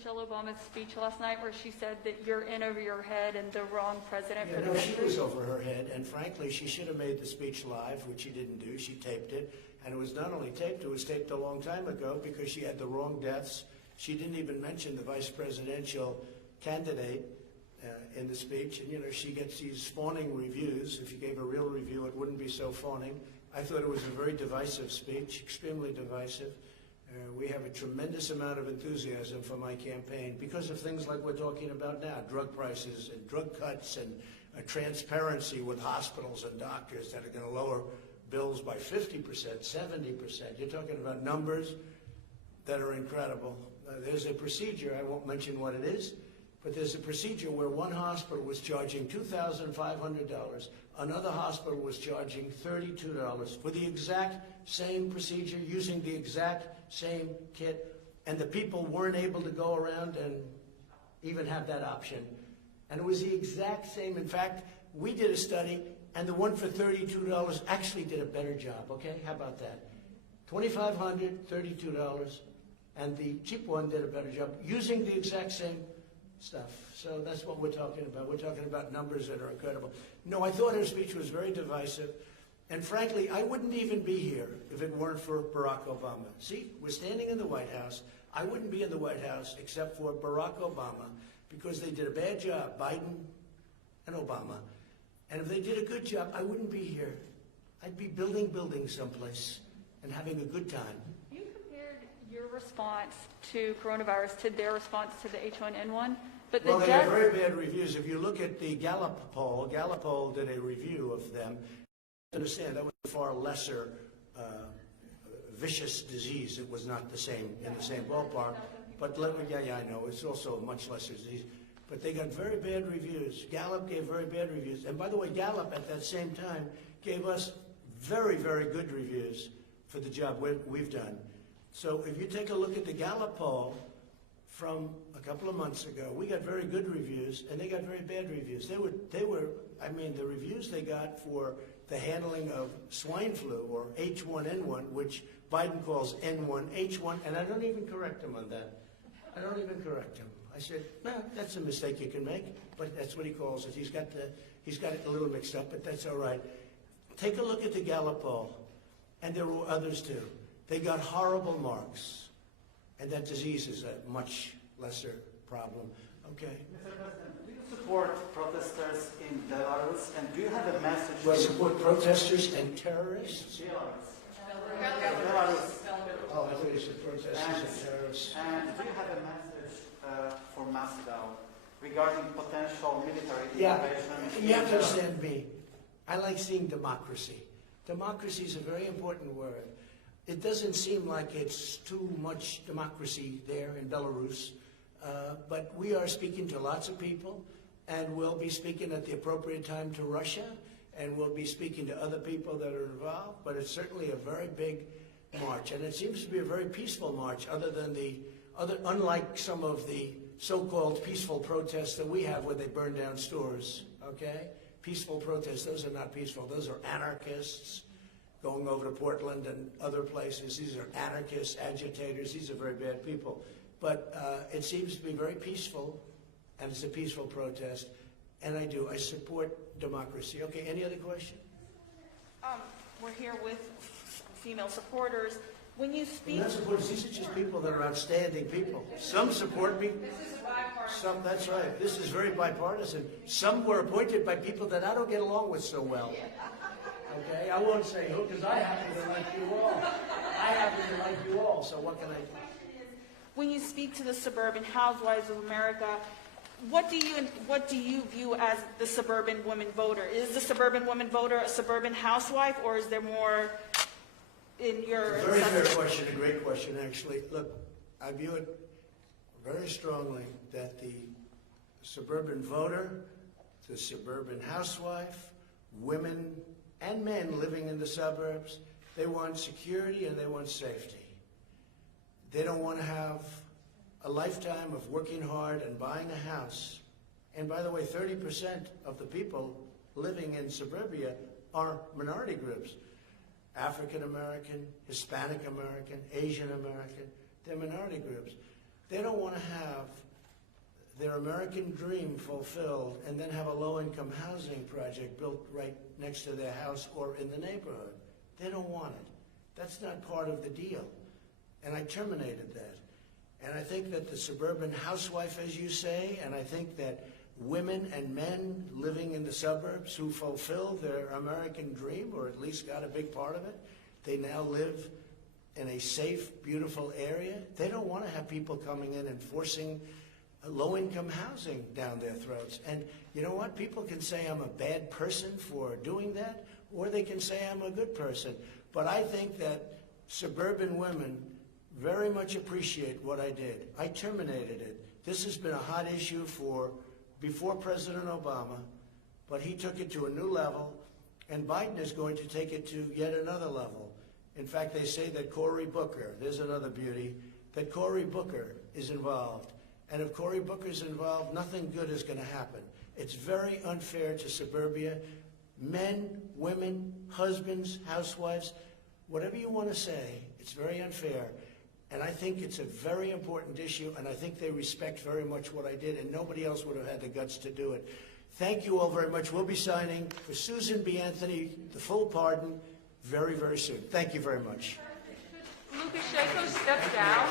Michelle Obama's speech last night where she said that you're in over your head and the wrong president for the No, country? she was over her head, and frankly, she should have made the speech live, which she didn't do. She taped it, and it was not only taped, it was taped a long time ago because she had the wrong deaths. She didn't even mention the vice presidential candidate in the speech, and she gets these fawning reviews. If you gave a real review, it wouldn't be so fawning. I thought it was a very divisive speech, extremely divisive. We have a tremendous amount of enthusiasm for my campaign because of things like we're talking about now, drug prices and drug cuts and transparency with hospitals and doctors that are going to lower bills by 50%, 70%. You're talking about numbers that are incredible. There's a procedure, I won't mention what it is, but there's a procedure where one hospital was charging $2,500, another hospital was charging $32 for the exact same procedure, using the exact same kit, and the people weren't able to go around and even have that option. And it was the exact same. In fact, we did a study, and the one for $32 actually did a better job, okay? How about that? $2,500, $32, and the cheap one did a better job using the exact same stuff. So that's what we're talking about. We're talking about numbers that are incredible. No, I thought her speech was very divisive. And frankly, I wouldn't even be here if it weren't for Barack Obama. See, we're standing in the White House. I wouldn't be in the White House except for Barack Obama because they did a bad job, Biden and Obama. And if they did a good job, I wouldn't be here. I'd be building buildings someplace and having a good time. You compared your response to coronavirus to their response to the H1N1, but well, they got very bad reviews. If you look at the Gallup poll did a review of them. Understand that was a far lesser vicious disease. It was not the same in the same ballpark. But yeah, I know it's also a much lesser disease. But they got very bad reviews. Gallup gave very bad reviews. And by the way, Gallup at that same time gave us very, very good reviews for the job we've done. So if you take a look at the Gallup poll from a couple of months ago, we got very good reviews, and they got very bad reviews. They were. I mean, the reviews they got for the handling of swine flu, or H1N1, which Biden calls N1H1, and I don't even correct him on that. I don't even correct him. I said, no, that's a mistake you can make, but that's what he calls it. He's got it a little mixed up, but that's all right. Take a look at the Gallup poll, and there were others too. They got horrible marks, and that disease is a much lesser problem. Okay. Mr. President, do you support protesters in Belarus, and do you have a message? Do I support protesters and terrorists? Belarus. Oh, I thought you said protesters and terrorists. And do you have a message for Moscow regarding potential military Yeah, intervention? you have to understand me. I like seeing democracy. Democracy is a very important word. It doesn't seem like it's too much democracy there in Belarus, but we are speaking to lots of people, and we'll be speaking at the appropriate time to Russia, and we'll be speaking to other people that are involved, but it's certainly a very big march, and it seems to be a very peaceful march, unlike some of the so-called peaceful protests that we have where they burn down stores, okay? Peaceful protests, those are not peaceful. Those are anarchists going over to Portland and other places. These are anarchists, agitators. These are very bad people. But it seems to be very peaceful, and it's a peaceful protest, and I support democracy. Okay, any other question? We're here with female supporters. When you speak... Not supporters, these are just people that are outstanding people. Some support me. This is bipartisan. Some, that's right. This is very bipartisan. Some were appointed by people that I don't get along with so well. Okay, I won't say who, because I happen to like you all. I happen to like you all, so what can I do? When you speak to the suburban housewives of America, what do you view as the suburban woman voter? Is the suburban woman voter a suburban housewife, or is there more in your... It's a very fair question, a great question, actually. Look, I view it very strongly that the suburban voter, the suburban housewife, women and men living in the suburbs, they want security and they want safety. They don't want to have a lifetime of working hard and buying a house. And by the way, 30% of the people living in suburbia are minority groups. African American, Hispanic American, Asian American, they're minority groups. They don't want to have their American dream fulfilled and then have a low-income housing project built right next to their house or in the neighborhood. They don't want it. That's not part of the deal. And I terminated that. And I think that the suburban housewife, as you say, and I think that women and men living in the suburbs who fulfill their American dream, or at least got a big part of it, they now live in a safe, beautiful area. They don't want to have people coming in and forcing low-income housing down their throats. And you know what? People can say I'm a bad person for doing that, or they can say I'm a good person. But I think that suburban women very much appreciate what I did. I terminated it. This has been a hot issue before President Obama, but he took it to a new level, and Biden is going to take it to yet another level. In fact, they say that Cory Booker, there's another beauty, that Cory Booker is involved. And if Cory Booker's involved, nothing good is going to happen. It's very unfair to suburbia. Men, women, husbands, housewives, whatever you want to say, it's very unfair. And I think it's a very important issue, and I think they respect very much what I did, and nobody else would have had the guts to do it. Thank you all very much. We'll be signing for Susan B. Anthony the full pardon very, very soon. Thank you very much. Lucas Shako steps down.